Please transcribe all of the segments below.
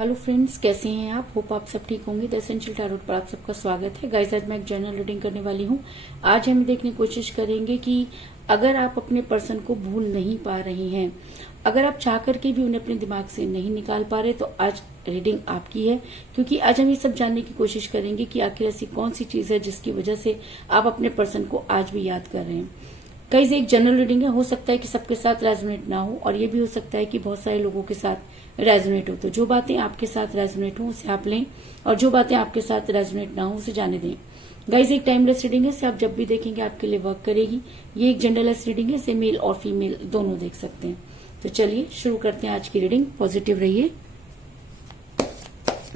Hello friends, कैसे हैं आप? होप आप सब ठीक होंगे। द एसेंशियल टैरोट पर आप सबका स्वागत है। गाइस, आज मैं एक जनरल रीडिंग करने वाली हूँ। आज हम देखने की कोशिश करेंगे कि अगर आप अपने पर्सन को भूल नहीं पा रहे हैं, अगर आप चाह करके भी उन्हें अपने दिमाग से नहीं निकाल पा रहे, तो आज रीडिंग आपकी है। क्योंकि आज हम ये सब जानने की कोशिश करेंगे कि आखिर ऐसी कौन सी चीज है जिसकी वजह से आप अपने पर्सन को आज भी याद कर रहे हैं। कई एक जनरल रीडिंग है, हो सकता है कि सबके साथ रेजोनेट ना हो, और ये भी हो सकता है कि बहुत सारे लोगों के साथ रेजोनेट हो। तो जो बातें आपके साथ रेजोनेट हो उसे आप लें, और जो बातें आपके साथ रेजोनेट ना हो उसे जाने दें। गाइज, एक टाइमलेस रीडिंग है, इसे आप जब भी देखेंगे आपके लिए वर्क करेगी। ये एक जनरलेस रीडिंग है, इसे मेल और फीमेल दोनों देख सकते हैं। तो चलिए शुरू करते हैं आज की रीडिंग। पॉजिटिव रहिए।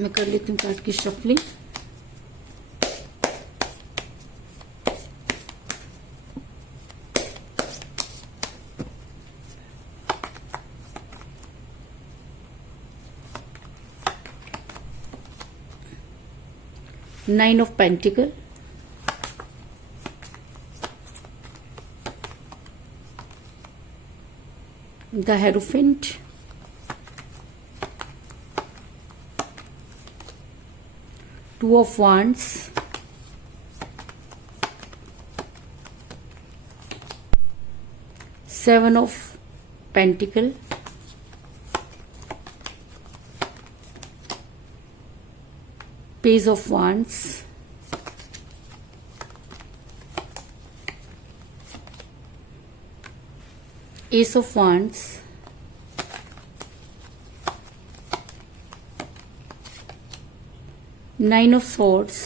मैं कर लेती हूँ कार्ड की shuffling. Nine of Pentacles, the Hierophant, Two of Wands, Seven of Pentacles, Page of Wands, Ace of Wands, Nine of Swords,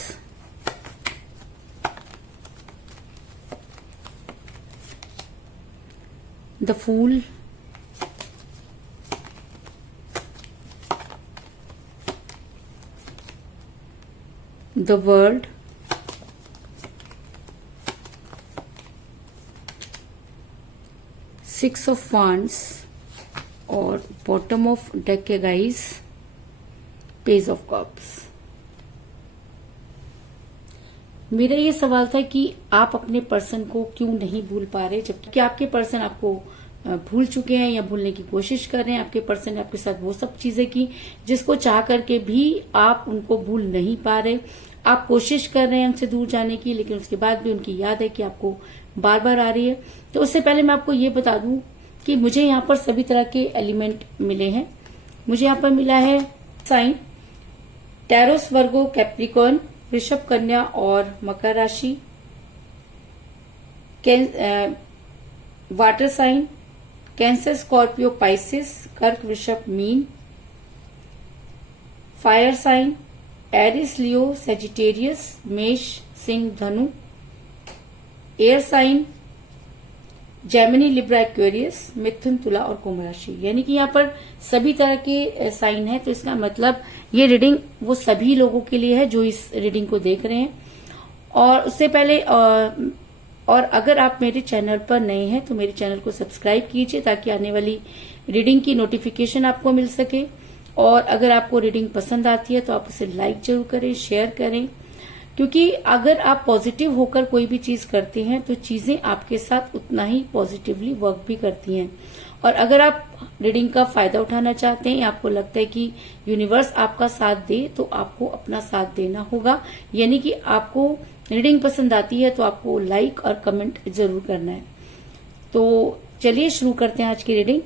the Fool, the World, Six of Wands, और bottom of deck है guys, page of cups. मेरा ये सवाल था कि आप अपने person को क्यों नहीं भूल पा रहे, जबकि आपके पर्सन आपको भूल चुके हैं या भूलने की कोशिश कर रहे हैं। आपके पर्सन ने आपके साथ वो सब चीजें की जिसको चाह करके भी आप उनको भूल नहीं पा रहे। आप कोशिश कर रहे हैं उनसे दूर जाने की, लेकिन उसके बाद भी उनकी याद है कि आपको बार बार आ रही है। तो उससे पहले मैं आपको ये बता दूं कि मुझे यहाँ पर सभी तरह के एलिमेंट मिले हैं। मुझे यहाँ पर मिला है साइन टैरोस, वर्गो, कैप्रिकॉर्न, वृषभ, कन्या और मकर राशि, water sign Cancer, Scorpio, Pisces, कर्क, वृषभ, मीन, fire sign Aries, Leo, Sagittarius, मेष, सिंह, धनु, air sign Gemini, Libra, Aquarius, मिथुन, तुला और कुंभ राशि। यानी कि यहाँ पर सभी तरह के साइन है। तो इसका मतलब ये रीडिंग वो सभी लोगों के लिए है जो इस रीडिंग को देख रहे हैं। और उससे पहले और अगर आप मेरे चैनल पर नए हैं तो मेरे चैनल को सब्सक्राइब कीजिए ताकि आने वाली रीडिंग की नोटिफिकेशन आपको मिल सके। और अगर आपको रीडिंग पसंद आती है तो आप उसे लाइक जरूर करें, शेयर करें, क्योंकि अगर आप पॉजिटिव होकर कोई भी चीज करते हैं तो चीजें आपके साथ उतना ही पॉजिटिवली वर्क भी करती हैं। और अगर आप रीडिंग का फायदा उठाना चाहते हैं, आपको लगता है कि यूनिवर्स आपका साथ दे, तो आपको अपना साथ देना होगा। यानी कि आपको रीडिंग पसंद आती है तो आपको लाइक और कमेंट जरूर करना है। तो चलिए शुरू करते हैं आज की रीडिंग।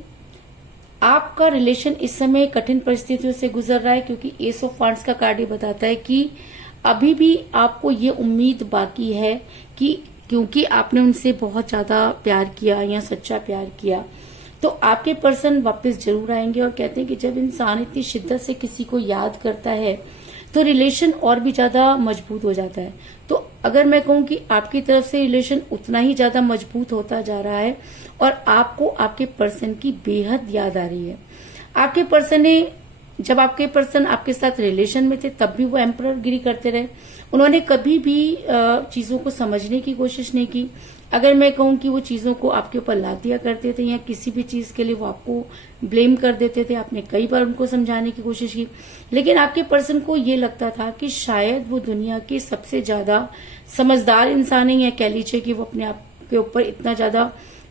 आपका रिलेशन इस समय कठिन परिस्थितियों से गुजर रहा है, क्योंकि एस ऑफ वांड्स का कार्ड ये बताता है कि अभी भी आपको ये उम्मीद बाकी है कि क्योंकि आपने उनसे बहुत ज्यादा प्यार किया या सच्चा प्यार किया, तो आपके पर्सन वापस जरूर आएंगे। और कहते हैं कि जब इंसान इतनी शिद्दत से किसी को याद करता है तो रिलेशन और भी ज्यादा मजबूत हो जाता है। तो अगर मैं कहूं कि आपकी तरफ से रिलेशन उतना ही ज्यादा मजबूत होता जा रहा है और आपको आपके पर्सन की बेहद याद आ रही है। आपके पर्सन ने, जब आपके पर्सन आपके साथ रिलेशन में थे तब भी वो एम्परर गिरी करते रहे। उन्होंने कभी भी चीजों को समझने की कोशिश नहीं की। अगर मैं कहूं कि वो चीजों को आपके ऊपर लाद दिया करते थे या किसी भी चीज के लिए वो आपको ब्लेम कर देते थे। आपने कई बार उनको समझाने की कोशिश की, लेकिन आपके पर्सन को ये लगता था कि शायद वो दुनिया के सबसे ज्यादा समझदार इंसान है, या कह लीजिए कि वो अपने आप के ऊपर इतना ज्यादा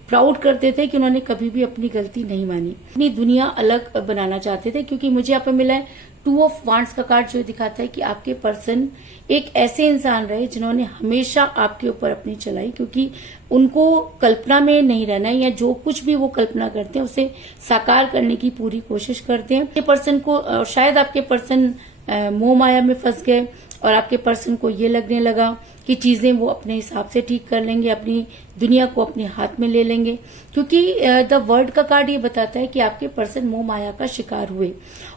प्राउड करते थे कि उन्होंने कभी भी अपनी गलती नहीं मानी। अपनी दुनिया अलग बनाना चाहते थे, क्योंकि मुझे यहाँ पर मिला है टू ऑफ वांड्स का कार्ड जो दिखाता है कि आपके पर्सन एक ऐसे इंसान रहे जिन्होंने हमेशा आपके ऊपर अपनी चलाई, क्योंकि उनको कल्पना में नहीं रहना है, या जो कुछ भी वो कल्पना करते हैं उसे साकार करने की पूरी कोशिश करते हैं। आपके पर्सन को शायद आपके पर्सन मोह माया में फंस गए और आपके पर्सन को ये लगने लगा कि चीजें वो अपने हिसाब से ठीक कर लेंगे, अपनी दुनिया को अपने हाथ में ले लेंगे, क्योंकि द वर्ल्ड का कार्ड ये बताता है कि आपके पर्सन मोह माया का शिकार हुए।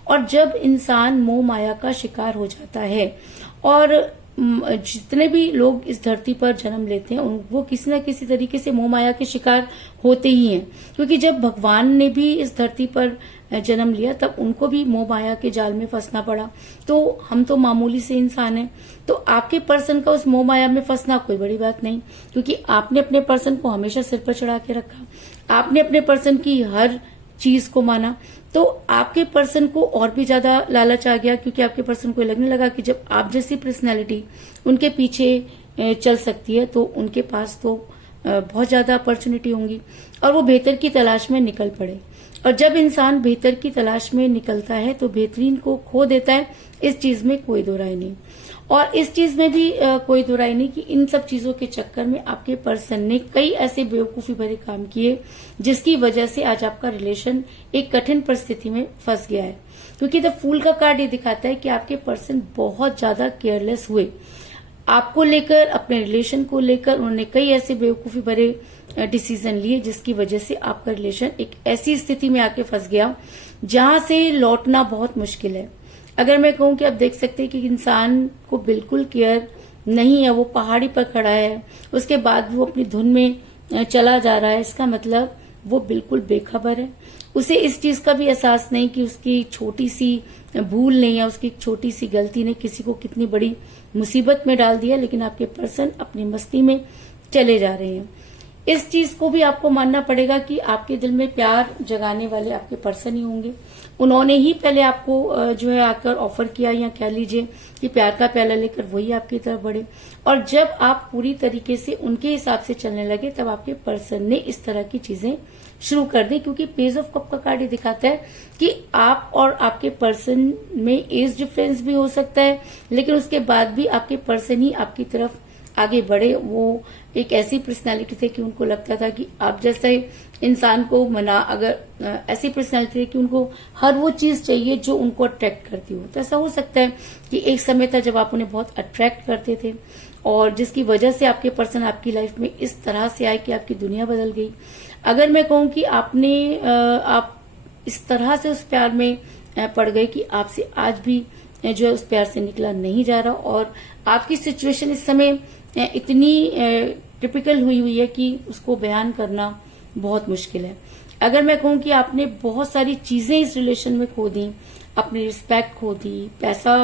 और जब इंसान मोह माया का शिकार हो जाता है, और जितने भी लोग इस धरती पर जन्म लेते हैं वो किसी न किसी तरीके से मोह माया के शिकार होते ही हैं, क्योंकि जब भगवान ने भी इस धरती पर जन्म लिया तब उनको भी मोह माया के जाल में फंसना पड़ा। तो हम तो मामूली से इंसान हैं, तो आपके पर्सन का उस मोह माया में फंसना कोई बड़ी बात नहीं, क्योंकि आपने अपने पर्सन को हमेशा सिर पर चढ़ा के रखा, आपने अपने पर्सन की हर चीज को माना। तो आपके पर्सन को और भी ज्यादा लालच आ गया, क्योंकि आपके पर्सन को लगने लगा कि जब आप जैसी पर्सनैलिटी उनके पीछे चल सकती है तो उनके पास तो बहुत ज्यादा अपॉर्चुनिटी होंगी, और वो बेहतर की तलाश में निकल पड़े। और जब इंसान बेहतर की तलाश में निकलता है तो बेहतरीन को खो देता है, इस चीज में कोई दो राय नहीं। और इस चीज में भी कोई दो राय नहीं कि इन सब चीजों के चक्कर में आपके पर्सन ने कई ऐसे बेवकूफी भरे काम किए जिसकी वजह से आज आपका रिलेशन एक कठिन परिस्थिति में फंस गया है। क्योंकि द फूल का कार्ड ये दिखाता है कि आपके पर्सन बहुत ज्यादा केयरलेस हुए आपको लेकर, अपने रिलेशन को लेकर। उन्होंने कई ऐसे बेवकूफी भरे डिसीजन लिए जिसकी वजह से आपका रिलेशन एक ऐसी स्थिति में आके फंस गया जहां से लौटना बहुत मुश्किल है। अगर मैं कहूं कि आप देख सकते हैं कि इंसान को बिल्कुल केयर नहीं है, वो पहाड़ी पर खड़ा है, उसके बाद वो अपनी धुन में चला जा रहा है, इसका मतलब वो बिल्कुल बेखबर है। उसे इस चीज का भी एहसास नहीं कि उसकी छोटी सी भूल नहीं है, उसकी छोटी सी गलती ने किसी को कितनी बड़ी मुसीबत में डाल दिया, लेकिन आपके पर्सन अपनी मस्ती में चले जा रहे हैं। इस चीज को भी आपको मानना पड़ेगा कि आपके दिल में प्यार जगाने वाले आपके पर्सन ही होंगे। उन्होंने ही पहले आपको जो है आकर ऑफर किया, या कह लीजिए कि प्यार का प्याला लेकर वही आपकी तरफ बढ़े। और जब आप पूरी तरीके से उनके हिसाब से चलने लगे तब आपके पर्सन ने इस तरह की चीजें शुरू कर दी। क्योंकि पेज ऑफ कप का कार्ड ये दिखाता है कि आप और आपके पर्सन में एज डिफरेंस भी हो सकता है, लेकिन उसके बाद भी आपके पर्सन ही आपकी तरफ आगे बढ़े। वो एक ऐसी पर्सनालिटी थे कि उनको लगता था कि आप जैसे इंसान को मना, अगर ऐसी पर्सनालिटी थी कि उनको हर वो चीज चाहिए जो उनको अट्रैक्ट करती हो। तो ऐसा हो सकता है कि एक समय था जब आप उन्हें बहुत अट्रैक्ट करते थे, और जिसकी वजह से आपके पर्सन आपकी लाइफ में इस तरह से आए कि आपकी दुनिया बदल गई। अगर मैं कहूं कि आप इस तरह से उस प्यार में पड़ गए कि आपसे आज भी जो है उस प्यार से निकला नहीं जा रहा, और आपकी सिचुएशन इस समय इतनी टिपिकल हुई है कि उसको बयान करना बहुत मुश्किल है। अगर मैं कहूं कि आपने बहुत सारी चीजें इस रिलेशन में खो दी, अपनी रिस्पेक्ट खो दी, पैसा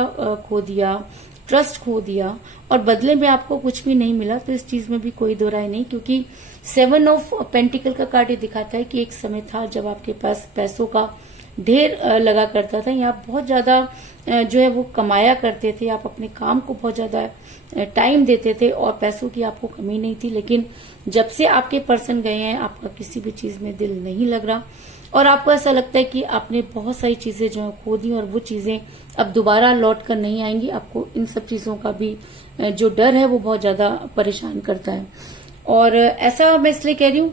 खो दिया, ट्रस्ट खो दिया, और बदले में आपको कुछ भी नहीं मिला, तो इस चीज में भी कोई दो राय नहीं। क्योंकि 7 ऑफ पेंटिकल का कार्ड ये दिखाता है कि एक समय था जब आपके पास पैसों का ढेर लगा करता था, या आप बहुत ज्यादा जो है वो कमाया करते थे, आप अपने काम को बहुत ज्यादा टाइम देते थे और पैसों की आपको कमी नहीं थी। लेकिन जब से आपके पर्सन गए हैं आपका किसी भी चीज में दिल नहीं लग रहा, और आपको ऐसा लगता है कि आपने बहुत सारी चीजें जो है खो दी और वो चीजें अब दोबारा लौट कर नहीं आएंगी। आपको इन सब चीजों का भी जो डर है वो बहुत ज्यादा परेशान करता है। और ऐसा मैं इसलिए कह रही हूँ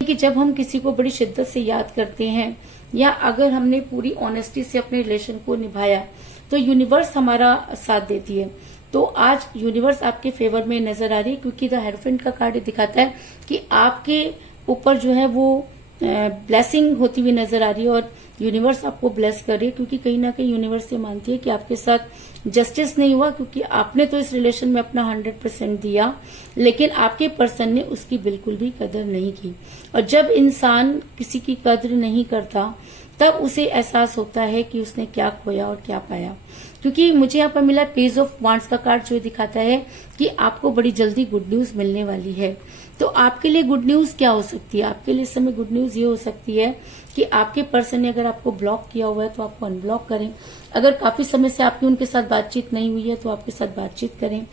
कि जब हम किसी को बड़ी शिद्दत से याद करते हैं, या अगर हमने पूरी ऑनेस्टी से अपने रिलेशन को निभाया, तो यूनिवर्स हमारा साथ देती है। तो आज यूनिवर्स आपके फेवर में नजर आ रही है, क्योंकि द हेरोफेंट का कार्ड दिखाता है कि आपके ऊपर जो है वो ब्लेसिंग होती हुई नजर आ रही है, और यूनिवर्स आपको ब्लेस कर रही है। क्योंकि कहीं ना कहीं यूनिवर्स ये मानती है कि आपके साथ जस्टिस नहीं हुआ, क्योंकि आपने तो इस रिलेशन में अपना 100% दिया, लेकिन आपके पर्सन ने उसकी बिल्कुल भी कदर नहीं की। और जब इंसान किसी की कदर नहीं करता तब उसे एहसास होता है कि उसने क्या खोया और क्या पाया। क्योंकि मुझे यहाँ पर मिला पेज ऑफ वांड्स का कार्ड, जो दिखाता है कि आपको बड़ी जल्दी गुड न्यूज मिलने वाली है। तो आपके लिए गुड न्यूज क्या हो सकती है? आपके लिए इस समय गुड न्यूज ये हो सकती है कि कि आपके पर्सन ने अगर आपको ब्लॉक किया हुआ है तो आपको अनब्लॉक करें। अगर काफी समय से आपकी उनके साथ बातचीत नहीं हुई है तो आपके साथ बातचीत करें,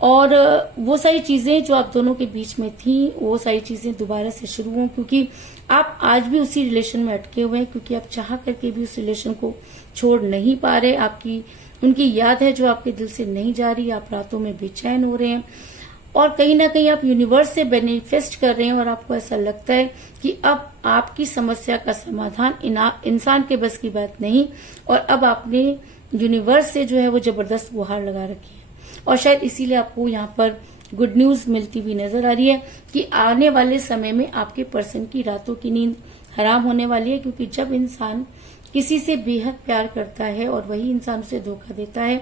और वो सारी चीजें जो आप दोनों के बीच में थी वो सारी चीजें दोबारा से शुरू हों, क्योंकि आप आज भी उसी रिलेशन में अटके हुए हैं, क्योंकि आप चाह करके भी उस रिलेशन को छोड़ नहीं पा रहे। आपकी उनकी याद है जो आपके दिल से नहीं जा रही, आप रातों में बेचैन हो रहे हैं, और कहीं ना कहीं आप यूनिवर्स से बेनिफिस्ट कर रहे हैं, और आपको ऐसा लगता है कि अब आपकी समस्या का समाधान इंसान के बस की बात नहीं, और अब आपने यूनिवर्स से जो है वो जबरदस्त गुहार लगा रखी है। और शायद इसीलिए आपको यहाँ पर गुड न्यूज मिलती हुई नजर आ रही है कि आने वाले समय में आपके पर्सन की रातों की नींद हराम होने वाली है, क्योंकि जब इंसान किसी से बेहद प्यार करता है और वही इंसान उसे धोखा देता है,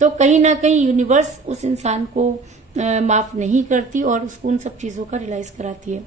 तो कहीं ना कहीं यूनिवर्स उस इंसान को माफ नहीं करती और उसको उन सब चीजों का रियलाइज कराती है।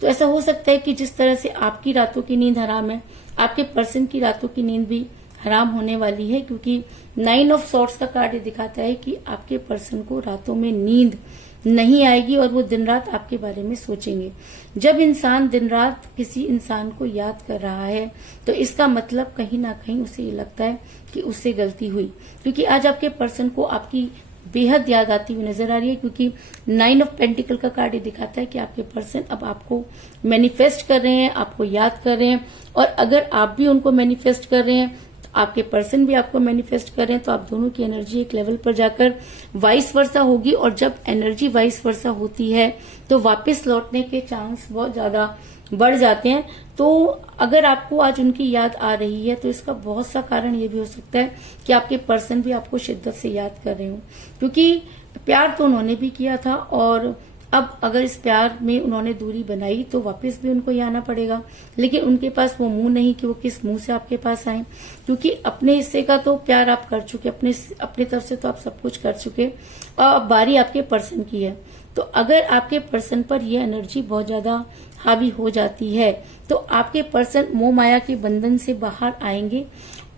तो ऐसा हो सकता है कि जिस तरह से आपकी रातों की नींद हराम है, आपके पर्सन की रातों की नींद भी हराम होने वाली है, क्योंकि 9 ऑफ सॉर्ड्स का कार्ड ये दिखाता है कि आपके पर्सन को रातों में नींद नहीं आएगी और वो दिन रात आपके बारे में सोचेंगे। जब इंसान दिन रात किसी इंसान को याद कर रहा है तो इसका मतलब कहीं ना कहीं उसे ये लगता है कि उससे गलती हुई, क्योंकि आज आपके पर्सन को आपकी बेहद याद आती हुई नजर आ रही है, क्योंकि 9 ऑफ पेंटिकल का कार्ड ये दिखाता है कि आपके पर्सन अब आपको मैनिफेस्ट कर रहे हैं, आपको याद कर रहे हैं, और अगर आप भी उनको मैनिफेस्ट कर रहे हैं, आपके पर्सन भी आपको मैनिफेस्ट कर रहे हैं, तो आप दोनों की एनर्जी एक लेवल पर जाकर वाइस वर्सा होगी, और जब एनर्जी वाइस वर्सा होती है तो वापस लौटने के चांस बहुत ज्यादा बढ़ जाते हैं। तो अगर आपको आज उनकी याद आ रही है तो इसका बहुत सा कारण ये भी हो सकता है कि आपके पर्सन भी आपको शिद्दत से याद कर रहे हो, क्योंकि प्यार तो उन्होंने भी किया था, और अब अगर इस प्यार में उन्होंने दूरी बनाई तो वापस भी उनको ही आना पड़ेगा, लेकिन उनके पास वो मुंह नहीं कि वो किस मुंह से आपके पास आए, क्योंकि अपने हिस्से का तो प्यार आप कर चुके, अपने तरफ से तो आप सब कुछ कर चुके, और अब बारी आपके पर्सन की है। तो अगर आपके पर्सन पर यह एनर्जी बहुत ज्यादा हावी हो जाती है तो आपके पर्सन मोह माया के बंधन से बाहर आएंगे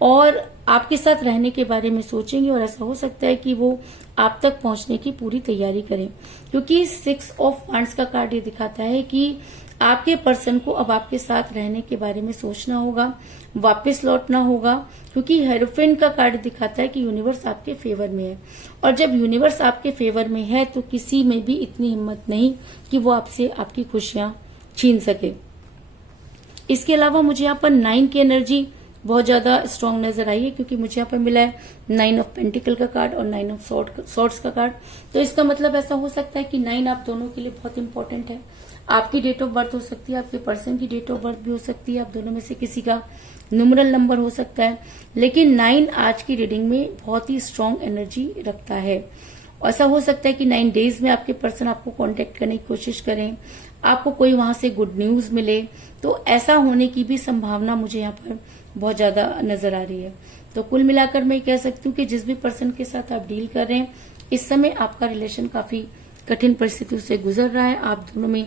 और आपके साथ रहने के बारे में सोचेंगे, और ऐसा हो सकता है कि वो आप तक पहुंचने की पूरी तैयारी करें, क्योंकि 6 ऑफ वांड्स का कार्ड ये दिखाता है कि आपके पर्सन को अब आपके साथ रहने के बारे में सोचना होगा, वापस लौटना होगा, क्योंकि हेरोफेंट का कार्ड दिखाता है कि यूनिवर्स आपके फेवर में है, और जब यूनिवर्स आपके फेवर में है तो किसी में भी इतनी हिम्मत नहीं कि वो आपसे आपकी खुशियां छीन सके। इसके अलावा मुझे यहाँ पर 9 की एनर्जी बहुत ज्यादा स्ट्रांग नजर आई है, क्योंकि मुझे यहाँ पर मिला है 9 ऑफ पेंटिकल का कार्ड और 9 ऑफ सॉर्ड्स का कार्ड। तो इसका मतलब ऐसा हो सकता है कि 9 आप दोनों के लिए बहुत इंपॉर्टेंट है। आपकी डेट ऑफ बर्थ हो सकती है, आपके पर्सन की डेट ऑफ बर्थ भी हो सकती है, आप दोनों में से किसी का न्यूमरल नंबर हो सकता है, लेकिन 9 आज की रीडिंग में बहुत ही स्ट्रांग एनर्जी रखता है। ऐसा हो सकता है कि 9 डेज में आपके पर्सन आपको कांटेक्ट करने की कोशिश करें, आपको कोई वहां से गुड न्यूज मिले, तो ऐसा होने की भी संभावना मुझे यहाँ पर बहुत ज्यादा नजर आ रही है। तो कुल मिलाकर मैं कह सकती हूँ कि जिस भी पर्सन के साथ आप डील कर रहे हैं, इस समय आपका रिलेशन काफी कठिन परिस्थितियों से गुजर रहा है। आप दोनों में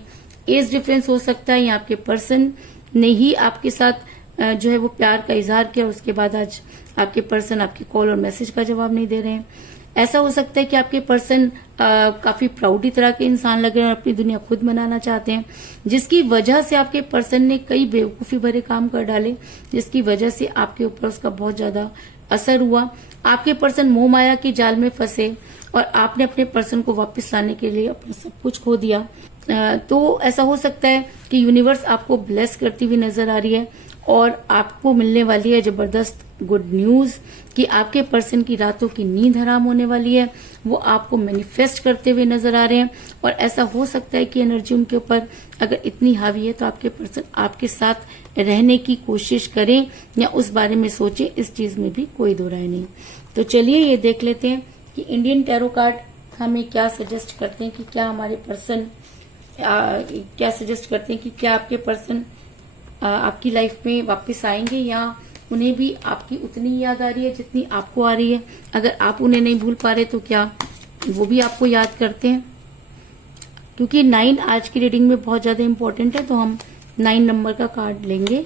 एज डिफरेंस हो सकता है, या आपके पर्सन ने ही आपके साथ जो है वो प्यार का इजहार किया, उसके बाद आज आपके पर्सन आपकी कॉल और मैसेज का जवाब नहीं दे रहे हैं। ऐसा हो सकता है कि आपके पर्सन काफी प्राउडी तरह के इंसान लग रहे हैं और अपनी दुनिया खुद मनाना चाहते हैं, जिसकी वजह से आपके पर्सन ने कई बेवकूफी भरे काम कर डाले, जिसकी वजह से आपके ऊपर उसका बहुत ज्यादा असर हुआ। आपके पर्सन मोह माया के जाल में फंसे और आपने अपने पर्सन को वापस लाने के लिए अपना सब कुछ खो दिया। तो ऐसा हो सकता है कि यूनिवर्स आपको ब्लेस करती हुई नजर आ रही है और आपको मिलने वाली है जबरदस्त गुड न्यूज कि आपके पर्सन की रातों की नींद हराम होने वाली है। वो आपको मैनिफेस्ट करते हुए नजर आ रहे हैं, और ऐसा हो सकता है कि एनर्जी उनके ऊपर अगर इतनी हावी है तो आपके पर्सन आपके साथ रहने की कोशिश करें या उस बारे में सोचें, इस चीज में भी कोई दो राय नहीं। तो चलिए ये देख लेते हैं कि इंडियन टैरो कार्ड हमें क्या सजेस्ट करते हैं कि क्या हमारे पर्सन क्या सजेस्ट करते हैं कि क्या आपके पर्सन आपकी लाइफ में वापस आएंगे, या उन्हें भी आपकी उतनी याद आ रही है जितनी आपको आ रही है। अगर आप उन्हें नहीं भूल पा रहे तो क्या वो भी आपको याद करते हैं, क्योंकि 9 आज की रीडिंग में बहुत ज्यादा इंपॉर्टेंट है। तो हम 9 नंबर का कार्ड लेंगे।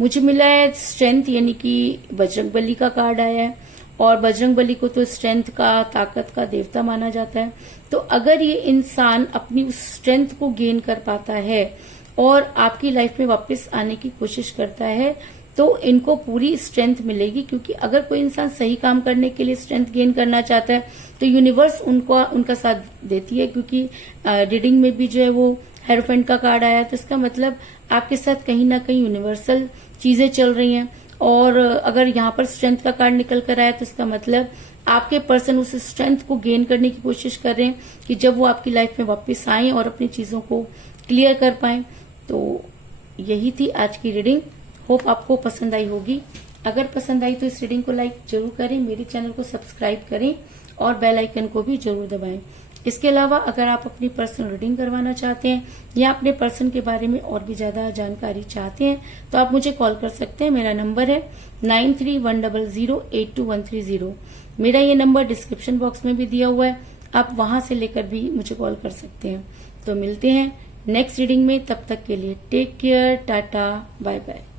मुझे मिला है स्ट्रेंथ, यानी कि बजरंगबली का कार्ड आया है, और बजरंगबली को तो स्ट्रेंथ का, ताकत का देवता माना जाता है। तो अगर ये इंसान अपनी उस स्ट्रेंथ को गेन कर पाता है और आपकी लाइफ में वापस आने की कोशिश करता है, तो इनको पूरी स्ट्रेंथ मिलेगी। क्योंकि अगर कोई इंसान सही काम करने के लिए स्ट्रेंथ गेन करना चाहता है तो यूनिवर्स उनका साथ देती है। क्योंकि रीडिंग में भी जो है वो हेरोफेंट का कार्ड आया, तो इसका मतलब आपके साथ कहीं ना कहीं यूनिवर्सल चीजें चल रही हैं। और अगर यहाँ पर स्ट्रेंथ का कार्ड निकल कर आया तो इसका मतलब आपके पर्सन उस स्ट्रेंथ को गेन करने की कोशिश कर रहे हैं कि जब वो आपकी लाइफ में वापस आए और अपनी चीजों को क्लियर कर पाए। तो यही थी आज की रीडिंग। होप आपको पसंद आई होगी। अगर पसंद आई तो इस रीडिंग को लाइक जरूर करें, मेरे चैनल को सब्सक्राइब करें और बेल आइकन को भी जरूर दबाएं। इसके अलावा अगर आप अपनी पर्सनल रीडिंग करवाना चाहते हैं या अपने पर्सन के बारे में और भी ज्यादा जानकारी चाहते हैं तो आप मुझे कॉल कर सकते हैं। मेरा नंबर है 9310082130। मेरा ये नंबर डिस्क्रिप्शन बॉक्स में भी दिया हुआ है, आप वहां से लेकर भी मुझे कॉल कर सकते हैं। तो मिलते हैं नेक्स्ट रीडिंग में, तब तक के लिए take care, tata, bye bye.